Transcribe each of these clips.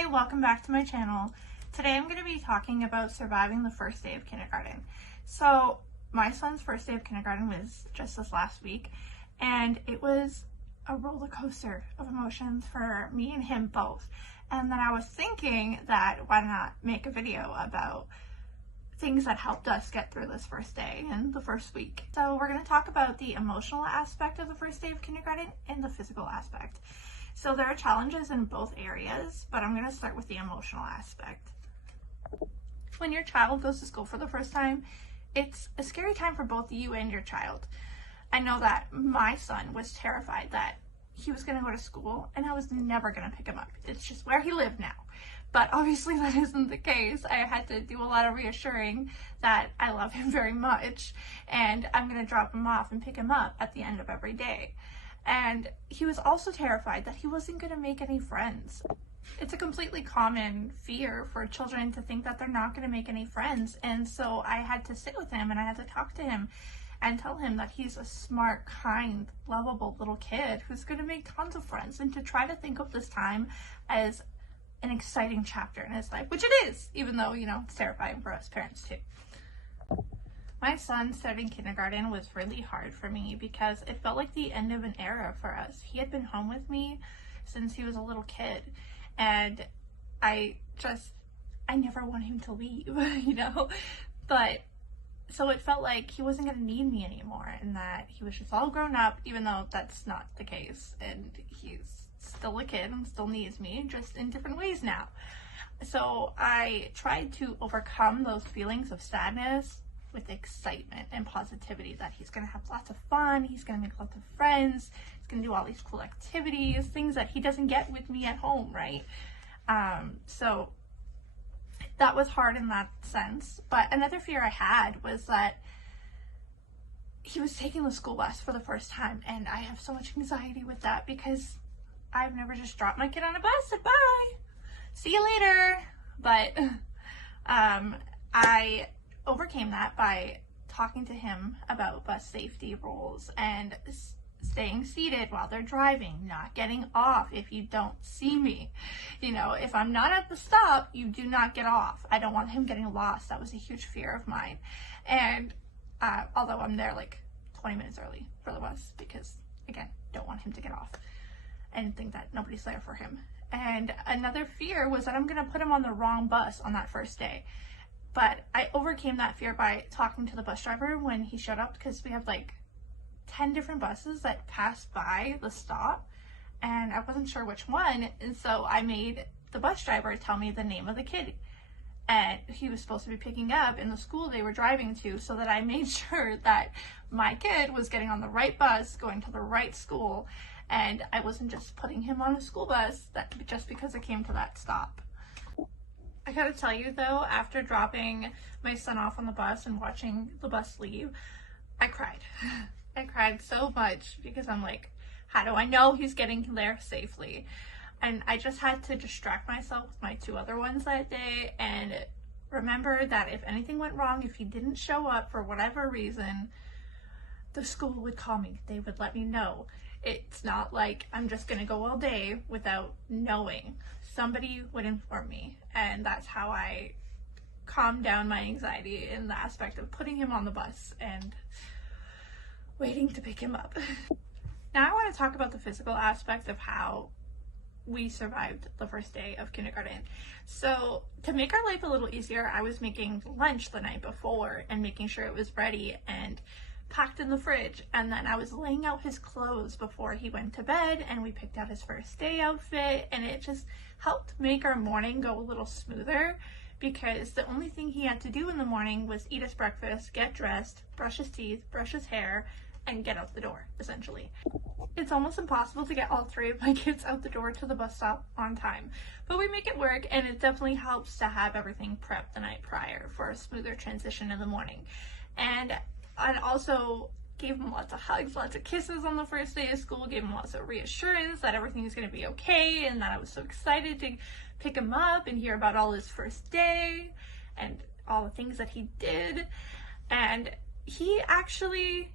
Hi, welcome back to my channel. Today I'm going to be talking about surviving the first day of kindergarten. So my son's first day of kindergarten was just this last week, and it was a roller coaster of emotions for me and him both. And then I was thinking that why not make a video about things that helped us get through this first day and the first week. So we're going to talk about the emotional aspect of the first day of kindergarten and the physical aspect. So there are challenges in both areas, but I'm going to start with the emotional aspect. When your child goes to school for the first time, it's a scary time for both you and your child. I know that my son was terrified that he was going to go to school and I was never going to pick him up. It's just where he lived now. But obviously that isn't the case. I had to do a lot of reassuring that I love him very much and I'm going to drop him off and pick him up at the end of every day. And he was also terrified that he wasn't going to make any friends. It's a completely common fear for children to think that they're not going to make any friends. And so I had to sit with him and I had to talk to him and tell him that he's a smart, kind, lovable little kid who's going to make tons of friends, and to try to think of this time as an exciting chapter in his life, which it is, even though, it's terrifying for us parents too. My son starting kindergarten was really hard for me because it felt like the end of an era for us. He had been home with me since he was a little kid, and I never wanted him to leave, but so it felt like he wasn't going to need me anymore and that he was just all grown up, even though that's not the case, and he's still a kid and still needs me, just in different ways now. So I tried to overcome those feelings of sadness with excitement and positivity that he's going to have lots of fun, he's going to make lots of friends, he's going to do all these cool activities, things that he doesn't get with me at home, right? So that was hard in that sense. But another fear I had was that he was taking the school bus for the first time, and I have so much anxiety with that because I've never just dropped my kid on a bus and bye, see you later. But I overcame that by talking to him about bus safety rules and staying seated while they're driving, not getting off if you don't see me. If I'm not at the stop, you do not get off. I don't want him getting lost. That was a huge fear of mine. And although I'm there like 20 minutes early for the bus because, again, don't want him to get off and think that nobody's there for him. And another fear was that I'm going to put him on the wrong bus on that first day. But I overcame that fear by talking to the bus driver when he showed up, because we have like 10 different buses that passed by the stop and I wasn't sure which one. And so I made the bus driver tell me the name of the kid and he was supposed to be picking up in the school they were driving to, so that I made sure that my kid was getting on the right bus, going to the right school, and I wasn't just putting him on a school bus just because it came to that stop. I gotta tell you though, after dropping my son off on the bus and watching the bus leave, I cried. I cried so much because I'm like, how do I know he's getting there safely? And I just had to distract myself with my two other ones that day and remember that if anything went wrong, if he didn't show up for whatever reason, the school would call me. They would let me know. It's not like I'm just gonna go all day without knowing. Somebody would inform me, and that's how I calmed down my anxiety in the aspect of putting him on the bus and waiting to pick him up. Now I want to talk about the physical aspect of how we survived the first day of kindergarten. So to make our life a little easier, I was making lunch the night before and making sure it was ready and packed in the fridge, and then I was laying out his clothes before he went to bed, and we picked out his first day outfit, and it just helped make our morning go a little smoother because the only thing he had to do in the morning was eat his breakfast, get dressed, brush his teeth, brush his hair, and get out the door, essentially. It's almost impossible to get all three of my kids out the door to the bus stop on time, but we make it work, and it definitely helps to have everything prepped the night prior for a smoother transition in the morning. And I also gave him lots of hugs, lots of kisses on the first day of school, gave him lots of reassurance that everything is going to be okay, and that I was so excited to pick him up and hear about all his first day and all the things that he did. And he actually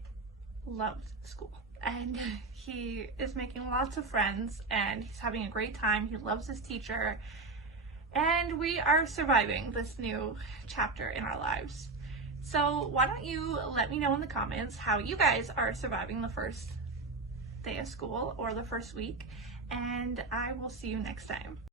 loved school, and he is making lots of friends, and he's having a great time. He loves his teacher, And we are surviving this new chapter in our lives. So why don't you let me know in the comments how you guys are surviving the first day of school or the first week, and I will see you next time.